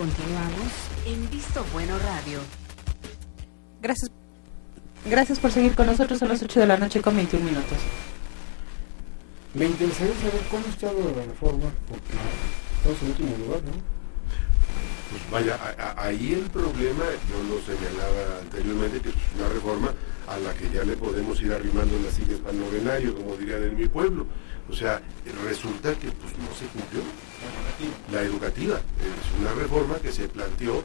Continuamos en Visto Bueno Radio. Gracias por seguir con nosotros a las 8 de la noche con 21 minutos. Me interesaría saber cómo ha estado la reforma, porque estamos en último lugar, ¿no? Pues vaya, ahí el problema, yo lo señalaba anteriormente, que es una reforma a la que ya le podemos ir arrimando las sillas para el novenario, como dirían en mi pueblo. O sea, resulta que pues no se cumplió la educativa. Es una reforma que se planteó,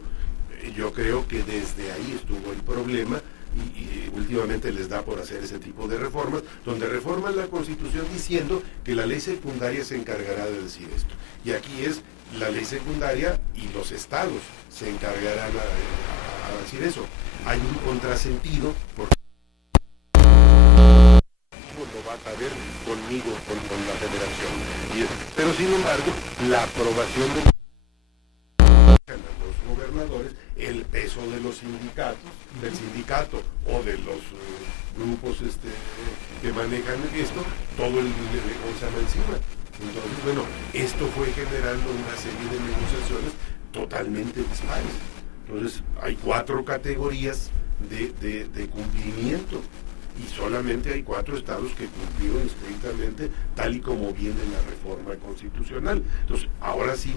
yo creo que desde ahí estuvo el problema, y últimamente les da por hacer ese tipo de reformas, donde reforman la Constitución diciendo que la ley secundaria se encargará de decir esto. Y aquí es la ley secundaria y los estados se encargarán a decir eso. Hay un contrasentido porque lo va a ver conmigo, con la federación. Pero sin embargo, la aprobación de los gobernadores, el peso de los sindicatos, del sindicato o de los grupos que manejan esto, todo el llama encima. Entonces, bueno, esto fue generando una serie de negociaciones totalmente dispares. Entonces, hay 4 categorías de cumplimiento y solamente hay 4 estados que cumplieron estrictamente tal y como viene la reforma constitucional. Entonces, ahora sí,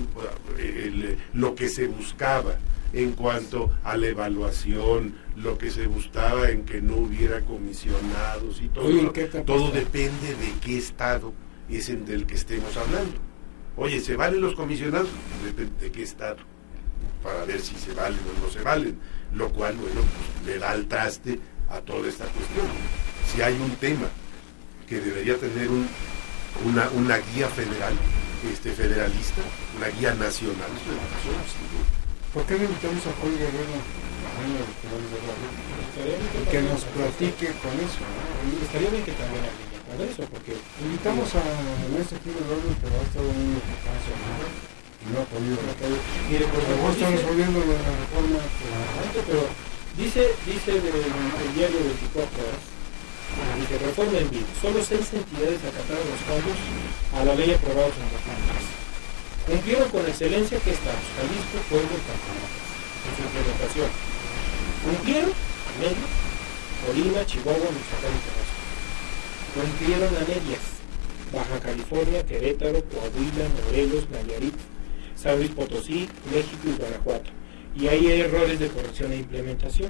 lo que se buscaba en cuanto a la evaluación, lo que se buscaba en que no hubiera comisionados y todo, Oye, todo depende de qué estado es el del que estemos hablando. Oye, ¿se valen los comisionados? Depende de qué estado, para ver si se valen o no se valen, lo cual, bueno, pues, le da al traste a toda esta cuestión. Si hay un tema que debería tener una guía federal, federalista, una guía nacional, es la educación, sin duda. ¿Por qué no invitamos a Jorge Guerrero, que nos platique con eso, ¿no? Estaría bien que también alinee con eso, porque invitamos a Ernesto Gil Eduardo, pero ha estado en una conferencia y no ha podido. Mire, por favor, estamos volviendo a la reforma. Pero dice el diario 24 horas, dice, reforma en vivo, solo 6 entidades acataron los cambios a la ley aprobada en 2013. Cumplieron con excelencia que estamos, Jalisco, Puebla y Tamaulipas, en su implementación. Cumplieron a medias, Colima, Chihuahua, Michoacán y Tabasco. Cumplieron a medias, Baja California, Querétaro, Coahuila, Morelos, Nayarit, San Luis Potosí, México y Guanajuato. Y hay errores de corrección e implementación.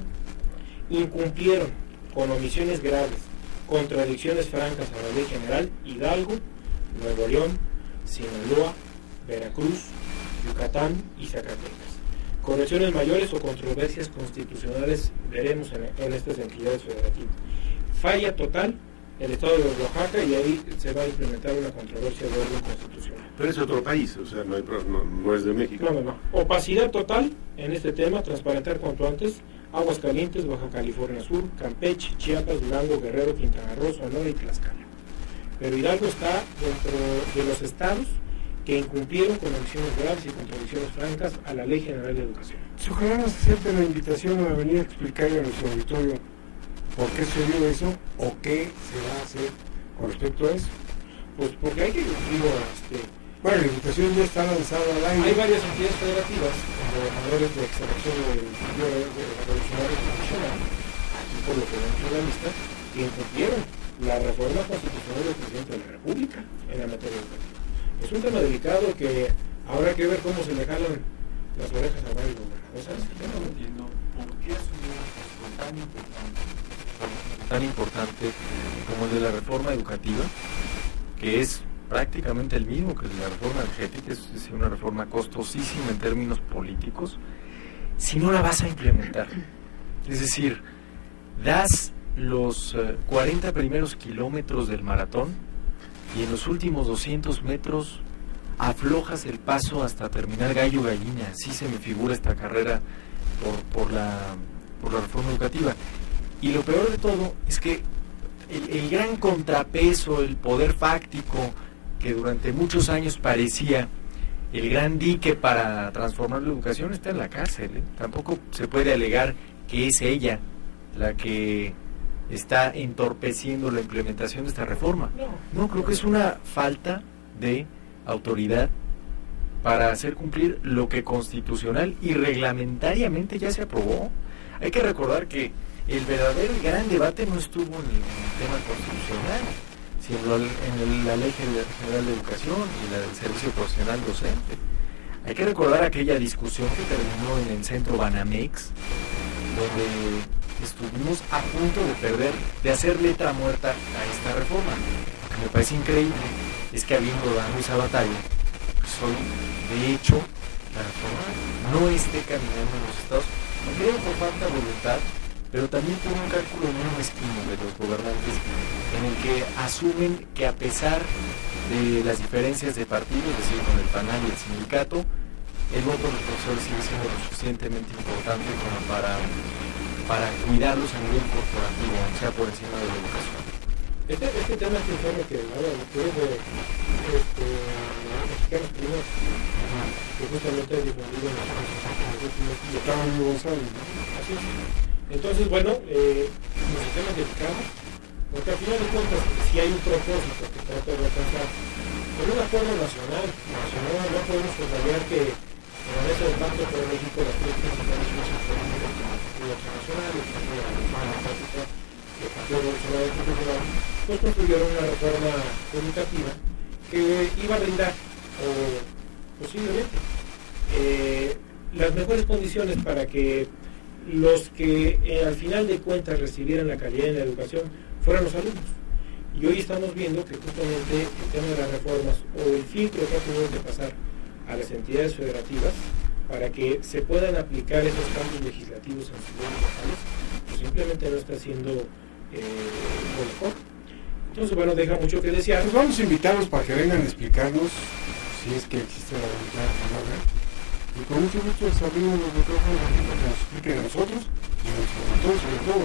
Incumplieron con omisiones graves, contradicciones francas a la ley general, Hidalgo, Nuevo León, Sinaloa, Veracruz, Yucatán y Zacatecas. Correcciones mayores o controversias constitucionales veremos en estas entidades federativas. Falla total el estado de Oaxaca y ahí se va a implementar una controversia de orden constitucional. Pero es otro país, o sea, no es de México. No. Opacidad total en este tema, transparentar cuanto antes. Aguascalientes, Baja California Sur, Campeche, Chiapas, Durango, Guerrero, Quintana Roo, Sonora y Tlaxcala. Pero Hidalgo está dentro de los estados que incumplieron con omisiones graves y contradicciones francas a la Ley General de Educación. Ojalá nos acepten la invitación a venir a explicarle a nuestro auditorio por qué se dio eso o qué se va a hacer con respecto a eso. Pues porque hay que, bueno, la invitación ya está lanzada al aire. Hay varias entidades federativas, con gobernadores de extracción del Revolucionario Constitucional, así por lo que vemos en la lista, que incumplieron la reforma constitucional del presidente de la República en la materia educativa. Es un tema delicado que habrá que ver cómo se le jalan las orejas a varios gobernadores. Yo no entiendo por qué es un aspecto tan importante como el de la reforma educativa, que es prácticamente el mismo que la reforma energética, es decir, una reforma costosísima en términos políticos, si no la vas a implementar. Es decir, das los 40 primeros kilómetros del maratón y en los últimos 200 metros aflojas el paso hasta terminar gallo-gallina. Así se me figura esta carrera por la reforma educativa. Y lo peor de todo es que el gran contrapeso, el poder fáctico, que durante muchos años parecía el gran dique para transformar la educación, está en la cárcel, ¿eh? Tampoco se puede alegar que es ella la que está entorpeciendo la implementación de esta reforma. No, creo que es una falta de autoridad para hacer cumplir lo que constitucional y reglamentariamente ya se aprobó. Hay que recordar que el verdadero y gran debate no estuvo en el tema constitucional, sino en la Ley General de Educación y la del Servicio Profesional Docente. Hay que recordar aquella discusión que terminó en el centro Banamex, donde estuvimos a punto de hacer letra muerta a esta reforma. Lo que me parece increíble es que habiendo dado esa batalla, pues hoy, de hecho, la reforma no esté caminando en los estados, no creo por falta de voluntad, pero también por un cálculo muy mezquino de los gobernantes, en el que asumen que a pesar de las diferencias de partido, es decir, con el PANAL y el sindicato, el voto del profesor sigue siendo lo suficientemente importante como para cuidarlos a nivel corporativo, o sea, por encima de la educación. Este tema es un tema que habla después de mexicanos primero, que justamente ha difundido en los últimos días. Estaba muy González, ¿no? Así es. Entonces, bueno, los sistemas delicados, porque al final de cuentas, si hay un propósito que trata de alcanzar, con un acuerdo nacional, no podemos subrayar que en la mesa del Pacto por México las tres principales fuerzas políticas como el Partido Acción Nacional, el Partido de la Reforma Democrática y el Partido Revolucionario Institucional, pues construyeron una reforma educativa que iba a brindar, o posiblemente, las mejores condiciones para que los que al final de cuentas recibieran la calidad en la educación fueran los alumnos. Y hoy estamos viendo que justamente el tema de las reformas o el filtro que ha tenido que pasar a las entidades federativas para que se puedan aplicar esos cambios legislativos en sus leyes locales, pues simplemente no está siendo lo mejor. Entonces, bueno, deja mucho que desear. Pues vamos a invitarlos para que vengan a explicarnos si es que existe la voluntad de hablar. Y con mucho gusto les abrimos los micrófonos aquí para que nos expliquen a nosotros y a nuestros auditores sobre todo.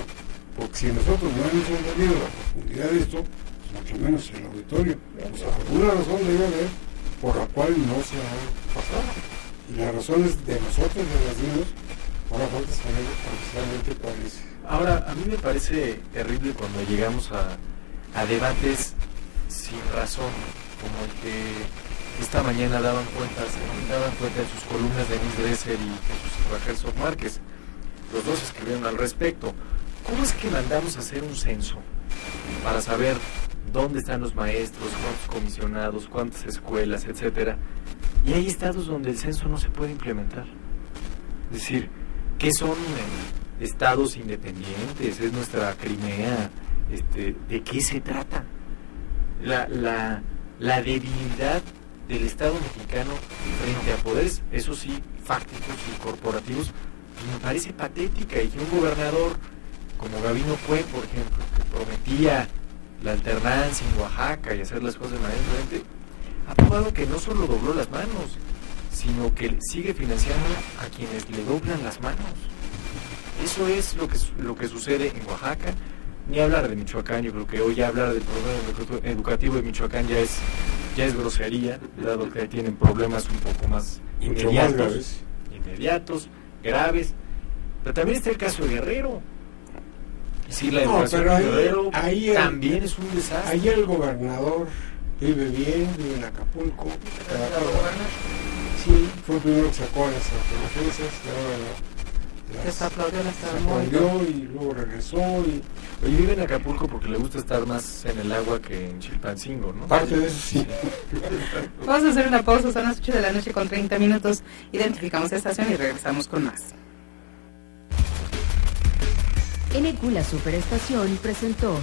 Porque si nosotros no hemos entendido la profundidad de esto, pues mucho menos el auditorio. O sea, alguna razón debe haber por la cual no se ha pasado. Y las razones de nosotros las dimos, ahora falta saber oficialmente cuál es. Ahora, a mí me parece terrible cuando llegamos a debates sin razón, como el que esta mañana daban cuenta en sus columnas de Denise Dresser y Jesús Herzog Márquez. Los dos escribieron al respecto. ¿Cómo es que mandamos a hacer un censo para saber dónde están los maestros, cuántos comisionados, cuántas escuelas, etcétera? Y hay estados donde el censo no se puede implementar. Es decir, ¿qué son estados independientes? ¿Es nuestra Crimea? ¿De qué se trata? La debilidad del Estado mexicano frente a poderes, eso sí, fácticos y corporativos, me parece patética. Y que un gobernador como Gabino Cue, por ejemplo, que prometía la alternancia en Oaxaca y hacer las cosas de manera diferente, ha probado que no solo dobló las manos, sino que sigue financiando a quienes le doblan las manos. Eso es lo que sucede en Oaxaca. Ni hablar de Michoacán, yo creo que hoy ya hablar del problema educativo de Michoacán ya es grosería, dado que tienen problemas un poco más inmediatos, graves. Pero también está el caso de Guerrero. Sí, la educación de Guerrero también es un desastre. Ahí el gobernador vive bien, vive en Acapulco. Sí, fue el primero que sacó a las autodefensas, Desaplaudió las y luego regresó. Oye, vive en Acapulco porque le gusta estar más en el agua que en Chilpancingo, ¿no? Parte de eso sí. Vamos a hacer una pausa, son las 8 de la noche con 30 minutos. Identificamos la estación y regresamos con más. NQ La Superestación presentó